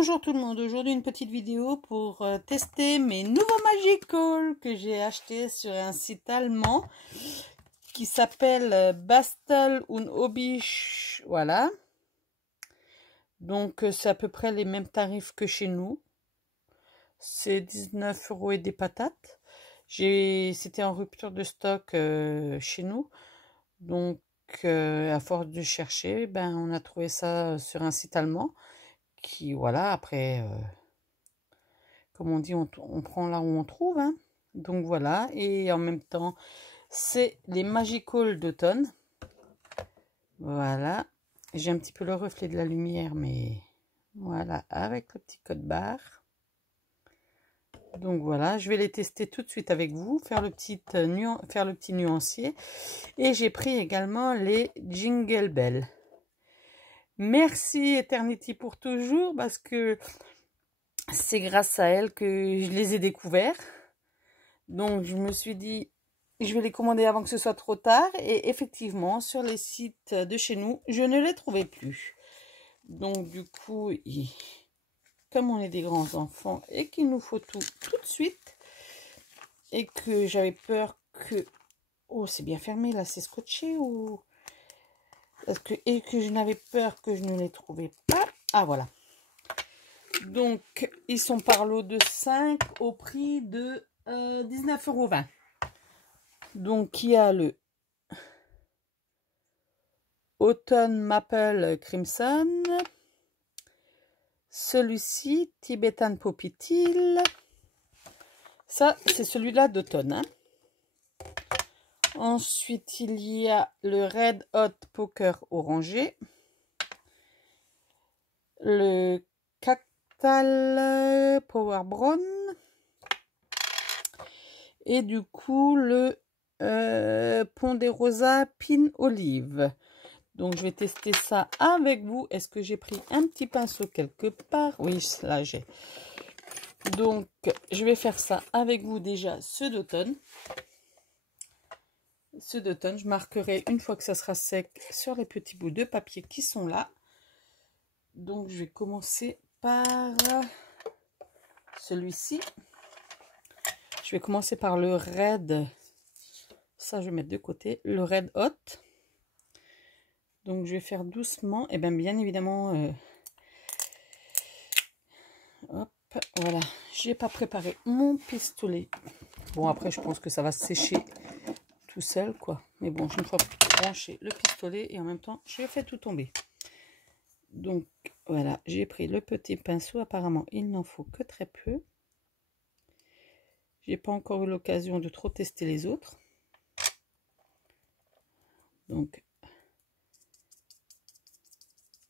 Bonjour tout le monde, aujourd'hui une petite vidéo pour tester mes nouveaux Magical que j'ai achetés sur un site allemand qui s'appelle Bastel und Hobby, voilà. Donc c'est à peu près les mêmes tarifs que chez nous, c'est 19 € et des patates. C'était en rupture de stock chez nous, donc à force de chercher, ben, on a trouvé ça sur un site allemand. Qui voilà, après comme on dit, on prend là où on trouve, hein. Donc voilà, et en même temps c'est les Magical d'automne, voilà. J'ai un petit peu le reflet de la lumière, mais voilà, avec le petit code barre. Donc voilà, je vais les tester tout de suite avec vous, faire le petit nuancier. Et j'ai pris également les Jingle Bell. Merci Eternity pour toujours, parce que c'est grâce à elle que je les ai découverts. Donc je me suis dit, je vais les commander avant que ce soit trop tard. Et effectivement, sur les sites de chez nous, je ne les trouvais plus. Donc du coup, comme on est des grands enfants et qu'il nous faut tout de suite, et que j'avais peur que... Oh, c'est bien fermé là, c'est scotché ou... Et que je n'avais peur que je ne les trouvais pas. Ah voilà. Donc, ils sont par lot de 5 au prix de 19,20 €. Donc, il y a le Autumn Maple Crimson. Celui-ci, Tibetan Poppy Teal. Ça, c'est celui-là d'automne, hein. Ensuite, il y a le Red Hot Poker Orangé. Le Cactal Power Brown. Et du coup, le Ponderosa Pin Olive. Donc, je vais tester ça avec vous. Est-ce que j'ai pris un petit pinceau quelque part? Oui, là, j'ai. Donc, je vais faire ça avec vous déjà, ceux d'automne. Ceux d'automne, je marquerai une fois que ça sera sec sur les petits bouts de papier qui sont là. Donc, je vais commencer par celui-ci. Je vais commencer par le Red. Ça, je vais mettre de côté. Le Red Hot. Donc, je vais faire doucement. Et bien évidemment, hop, voilà. J'ai pas préparé mon pistolet. Bon, après, je pense que ça va sécher tout seul, quoi. Mais bon, je ne peux pas brancher le pistolet et en même temps, je fais tout tomber. Donc, voilà. J'ai pris le petit pinceau. Apparemment, il n'en faut que très peu. J'ai pas encore eu l'occasion de trop tester les autres. Donc,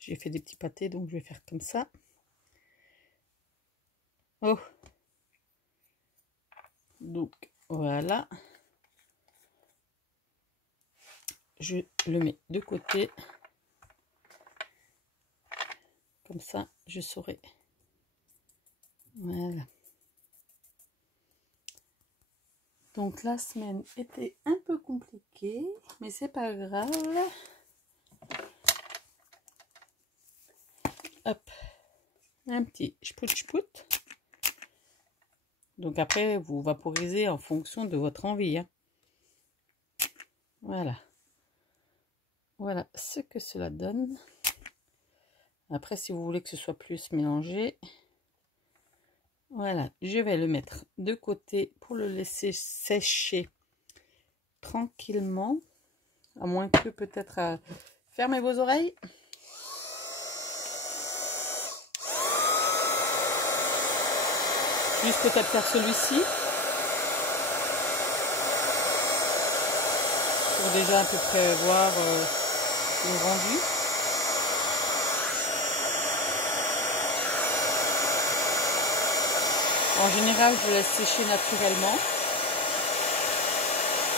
j'ai fait des petits pâtés, donc je vais faire comme ça. Oh! Donc, voilà. Je le mets de côté. Comme ça, je saurai. Voilà. Donc, la semaine était un peu compliquée, mais c'est pas grave. Hop. Un petit chpout. Donc, après, vous vaporisez en fonction de votre envie, hein. Voilà. Voilà ce que cela donne. Après, si vous voulez que ce soit plus mélangé, voilà, je vais le mettre de côté pour le laisser sécher tranquillement, à moins que peut-être fermez vos oreilles. Juste peut-être faire celui-ci pour déjà à peu près voir le rendu. En général, je laisse sécher naturellement.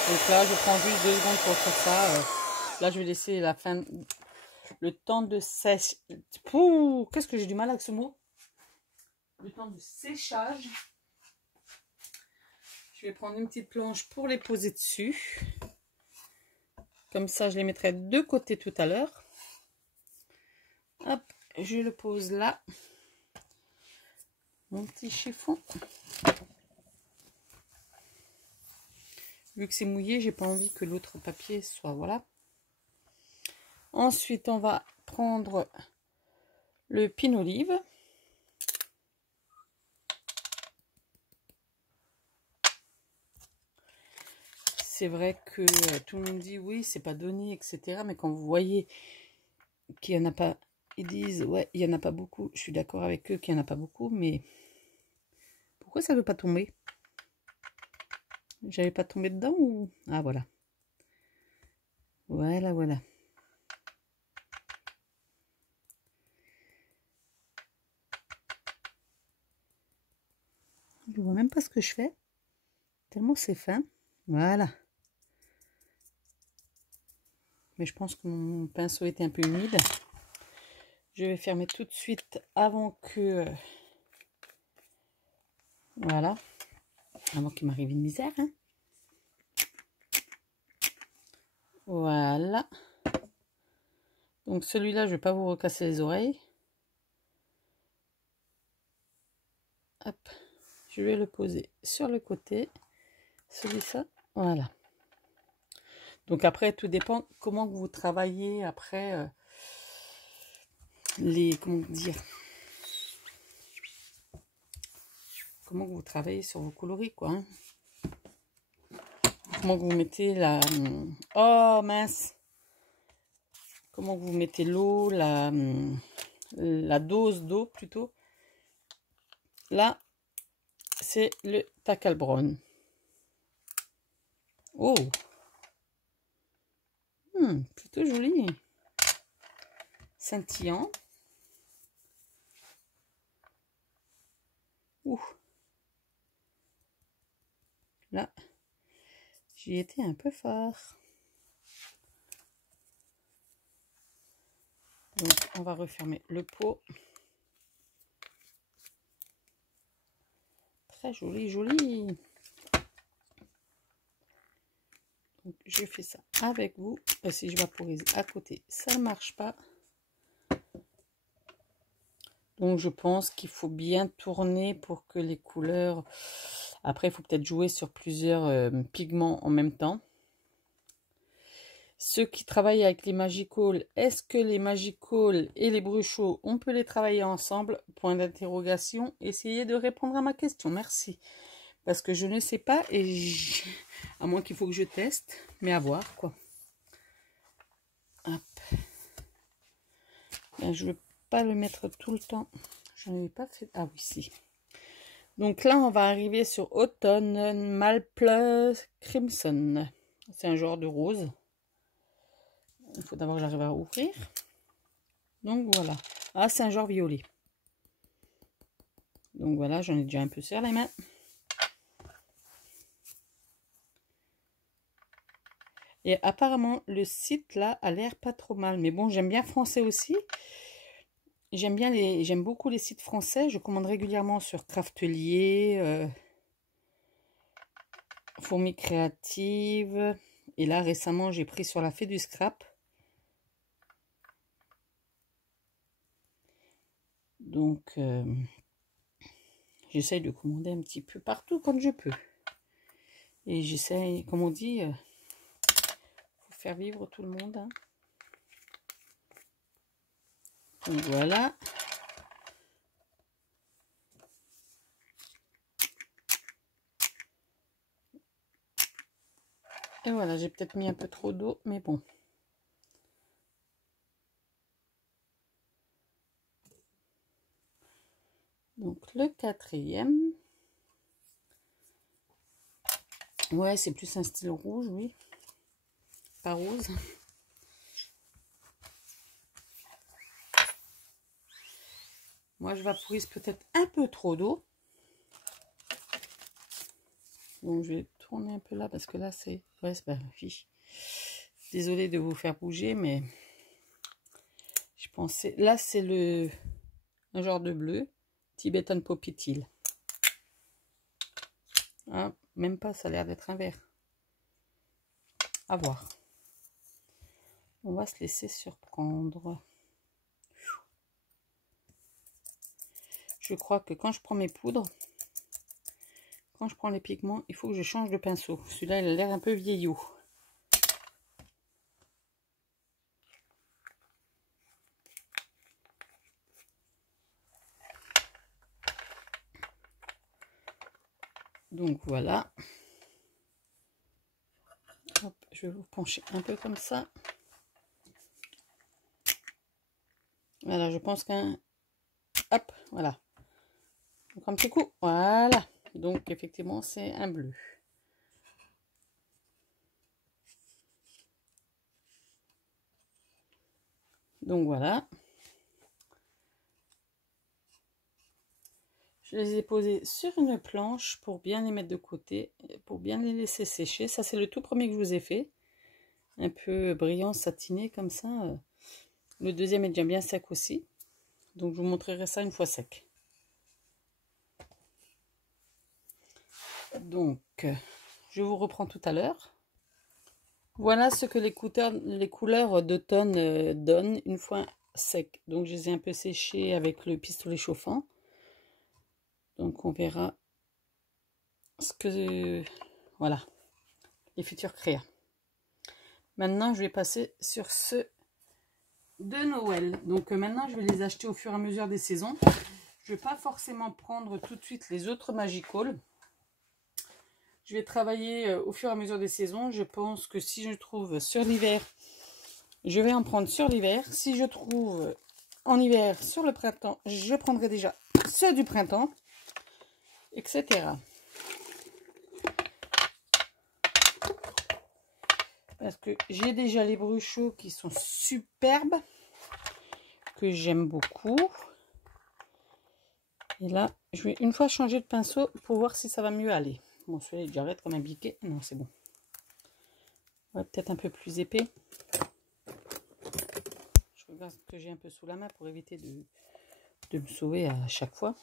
Donc là, je prends juste 2 secondes pour faire ça. Là, je vais laisser la fin, le temps de sèche. Qu'est-ce que j'ai du mal avec ce mot? Le temps de séchage. Je vais prendre une petite planche pour les poser dessus. Comme ça, je les mettrai de côté tout à l'heure. Hop, je le pose là. mon petit chiffon. Vu que c'est mouillé, j'ai pas envie que l'autre papier soit, voilà. Ensuite, on va prendre le pin-olive. C'est vrai que tout le monde dit oui, c'est pas donné, etc. Mais quand vous voyez qu'il n'y en a pas, ils disent ouais, il n'y en a pas beaucoup. Je suis d'accord avec eux qu'il n'y en a pas beaucoup, mais pourquoi ça ne veut pas tomber? J'avais pas tombé dedans ou... Ah voilà. Voilà, voilà. Je vois même pas ce que je fais. Tellement c'est fin. Voilà. Mais je pense que mon pinceau était un peu humide. Je vais fermer tout de suite avant que... Voilà. Avant qu'il m'arrive une misère. Hein. Voilà. Donc celui-là, je vais pas vous recasser les oreilles. Hop. Je vais le poser sur le côté. Celui-là. Voilà. Donc après, tout dépend comment vous travaillez après les... Comment dire? Comment vous travaillez sur vos coloris, quoi. Hein. Comment vous mettez la... Oh, mince! Comment vous mettez l'eau, la dose d'eau, plutôt. Là, c'est le Tackle Brown. Oh! Plutôt joli. Scintillant. Ouh. Là, j'y étais un peu fort. Donc, on va refermer le pot. Très joli, joli. Donc, je fais ça avec vous. Si je vaporise à côté, ça ne marche pas. Donc, je pense qu'il faut bien tourner pour que les couleurs... Après, il faut peut-être jouer sur plusieurs pigments en même temps. Ceux qui travaillent avec les Magical, est-ce que les Magical et les Bruchot, on peut les travailler ensemble? Point d'interrogation. Essayez de répondre à ma question. Merci. Parce que je ne sais pas et à moins qu'il faut que je teste. Mais à voir, quoi. Hop. Là, je ne vais pas le mettre tout le temps. Je n'en ai pas fait... Ah oui, si. Donc là, on va arriver sur Automne Malplus Crimson. C'est un genre de rose. Il faut d'abord que j'arrive à ouvrir. Donc voilà. Ah, c'est un genre violet. Donc voilà, j'en ai déjà un peu sur les mains. Et apparemment, le site là a l'air pas trop mal. Mais bon, j'aime bien français aussi. J'aime beaucoup les sites français. Je commande régulièrement sur Craftelier, Fourmi Créative. Et là, récemment, j'ai pris sur la Fée du Scrap. Donc, j'essaye de commander un petit peu partout quand je peux. Et j'essaye, comme on dit, faut faire vivre tout le monde. Hein. Donc voilà. Et voilà, j'ai peut-être mis un peu trop d'eau, mais bon. Donc le quatrième. Ouais, c'est plus un style rouge, oui. Pas rose. Moi, je vaporise peut-être un peu trop d'eau. Donc, je vais tourner un peu là parce que là, c'est... Ouais, c'est pas fiche. Désolée de vous faire bouger, mais... Je pensais... Là, c'est un genre de bleu. Tibetan Poppy Teal. Ah, même pas, ça a l'air d'être un vert. À voir. On va se laisser surprendre. je crois que quand je prends mes poudres, quand je prends les pigments, il faut que je change de pinceau. Celui-là, il a l'air un peu vieillot. Donc voilà. Hop, je vais vous pencher un peu comme ça. Voilà, je pense qu'un... Hop, voilà. Donc un petit coup. Voilà. Donc effectivement, c'est un bleu. Donc voilà. Je les ai posés sur une planche pour bien les mettre de côté, pour bien les laisser sécher. Ça, c'est le tout premier que je vous ai fait. Un peu brillant, satiné comme ça. Le deuxième est déjà bien sec aussi. Donc, je vous montrerai ça une fois sec. Donc, je vous reprends tout à l'heure. Voilà ce que les couleurs d'automne donnent une fois sec. Donc, je les ai un peu séchés avec le pistolet chauffant. Donc, on verra ce que... voilà, les futurs créas. Maintenant, je vais passer sur ceux de Noël. Donc, maintenant, je vais les acheter au fur et à mesure des saisons. Je ne vais pas forcément prendre tout de suite les autres Magical. Je vais travailler au fur et à mesure des saisons. Je pense que si je trouve sur l'hiver, je vais en prendre sur l'hiver. Si je trouve en hiver sur le printemps, je prendrai déjà ceux du printemps, etc. Parce que j'ai déjà les bruchots qui sont superbes, que j'aime beaucoup. Et là, je vais une fois changer de pinceau pour voir si ça va mieux aller. Bon, celui-là, il arrête comme un biquet. Non, c'est bon. Ouais, peut-être un peu plus épais. Je regarde ce que j'ai un peu sous la main pour éviter de me sauver à chaque fois.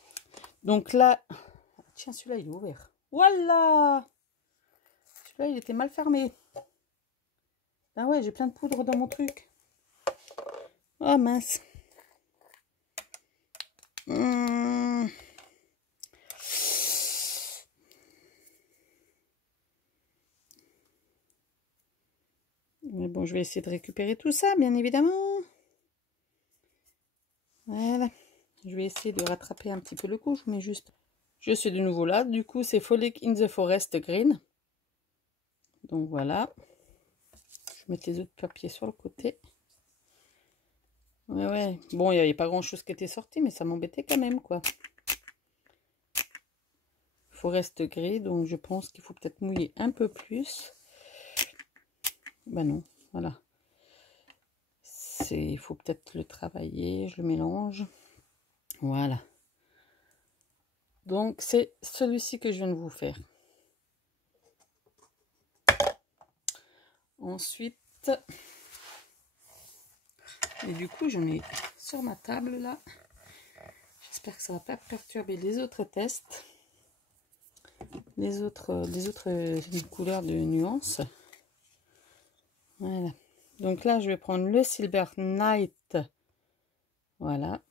Donc là, tiens, celui-là, il est ouvert. Voilà! Celui-là, il était mal fermé. Ah ouais, j'ai plein de poudre dans mon truc. Oh mince. Mais bon, je vais essayer de récupérer tout ça, bien évidemment. Voilà. Je vais essayer de rattraper un petit peu le coup. Je mets juste... Je suis de nouveau là. Du coup, c'est Frolic in the Forest Green. Donc voilà. Je vais mettre les autres papiers sur le côté. Ouais. Bon, il n'y avait pas grand-chose qui était sorti, mais ça m'embêtait quand même, quoi. Forest gris, donc je pense qu'il faut peut-être mouiller un peu plus. Ben non, voilà. Il faut peut-être le travailler, je le mélange. Voilà. Donc c'est celui-ci que je viens de vous faire. Ensuite, et du coup j'en ai sur ma table là. J'espère que ça va pas perturber les autres tests. Les autres couleurs de nuances. Voilà. Donc là, je vais prendre le Silver Night. Voilà.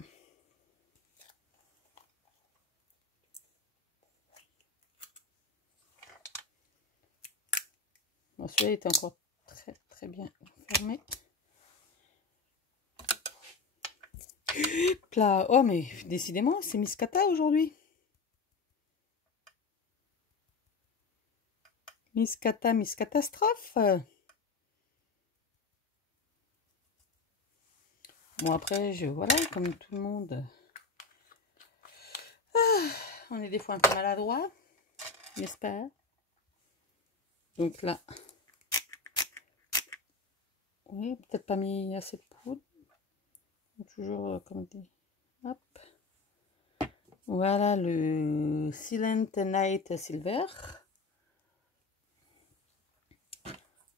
Bon, celui-là était encore très bien fermé. Là. Oh, mais décidément, c'est Miss Cata aujourd'hui. Miss Cata, Miss Catastrophe. Bon, après, voilà, comme tout le monde. On est des fois un peu maladroit, n'est-ce pas? Donc là, oui, peut-être pas mis assez de poudre. Toujours, comme on dit, hop. Voilà le Silent Night Silver.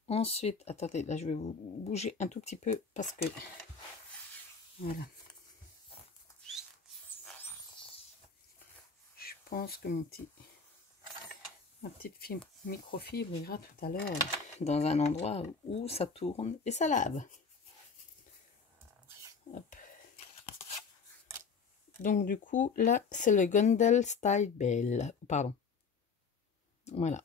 Ensuite, attendez, là je vais vous bouger un tout petit peu parce que, voilà. Je pense que ma petite microfibre ira tout à l'heure dans un endroit où ça tourne et ça lave. Hop. Donc du coup, là, c'est le Gondel Style Bell. Pardon. Voilà.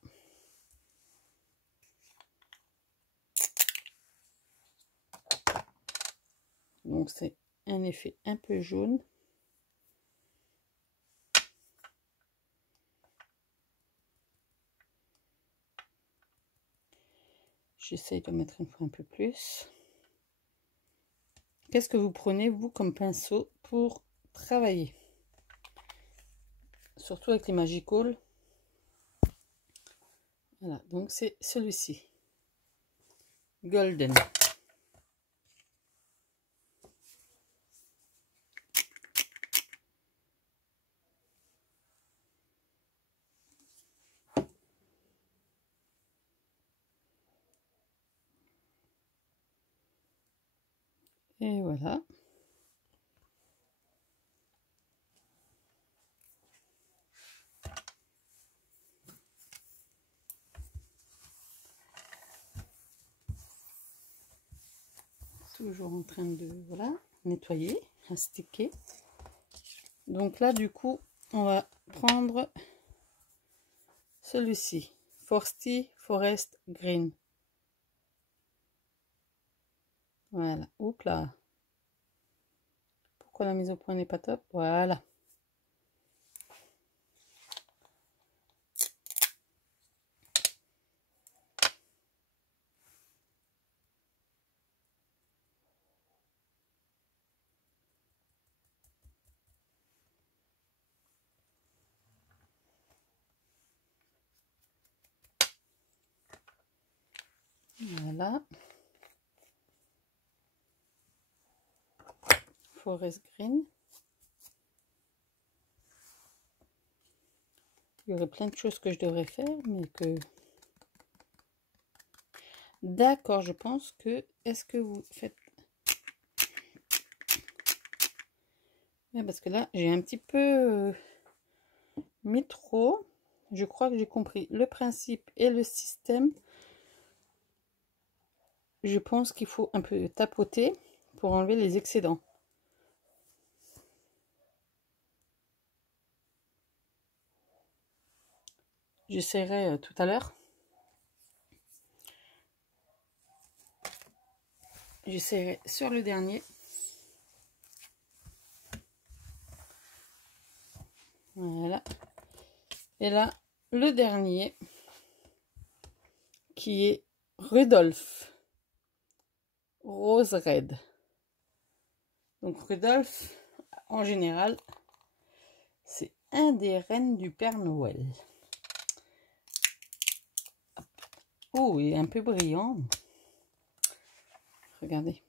Donc c'est un effet un peu jaune. J'essaye de mettre une fois un peu plus. Qu'est-ce que vous prenez, vous, comme pinceau pour travailler? Surtout avec les Magical. Voilà, donc c'est celui-ci. Golden. Et voilà. Toujours en train de nettoyer, astiquer. Donc là, du coup, on va prendre celui-ci. Frosty Forest Green. Voilà. Oups là. Pourquoi la mise au point n'est pas top? Voilà. Voilà. Forest Green. Il y aurait plein de choses que je devrais faire, mais que... D'accord, je pense que... Est-ce que vous faites... Ouais, parce que là, j'ai un petit peu mis trop. Je crois que j'ai compris le principe et le système. Je pense qu'il faut un peu tapoter pour enlever les excédents. J'essaierai tout à l'heure. J'essaierai sur le dernier. Voilà. Et là, le dernier qui est Rudolph Rose Red. Donc Rudolph, en général, c'est un des reines du Père Noël. Oh, il est un peu brillant. Regardez.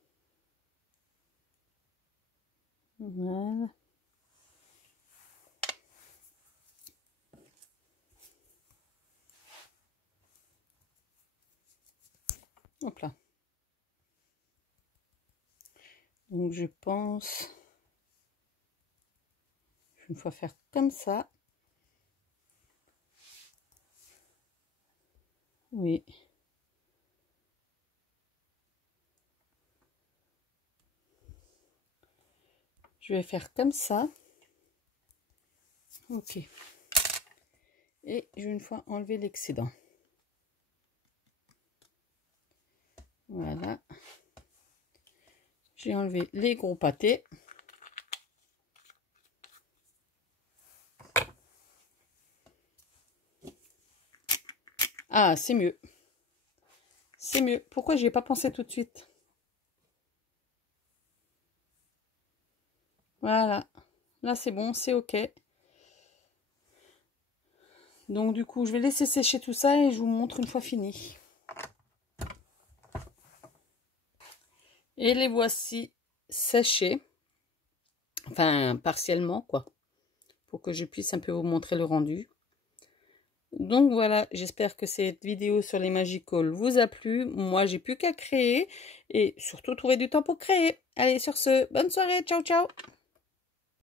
Voilà. Hop là. Donc je pense, une fois faire comme ça. Oui. Je vais faire comme ça. Ok. Et je vais une fois enlever l'excédent. Voilà. J'ai enlevé les gros pâtés. Ah, c'est mieux. C'est mieux. Pourquoi j'y ai pas pensé tout de suite? Voilà. Là, c'est bon, c'est ok. Donc, du coup, je vais laisser sécher tout ça et je vous montre une fois fini. Et les voici séchés. Enfin, partiellement, quoi. Pour que je puisse un peu vous montrer le rendu. Donc voilà, j'espère que cette vidéo sur les Magical vous a plu. Moi, j'ai plus qu'à créer et surtout trouver du temps pour créer. Allez, sur ce, bonne soirée, ciao ciao.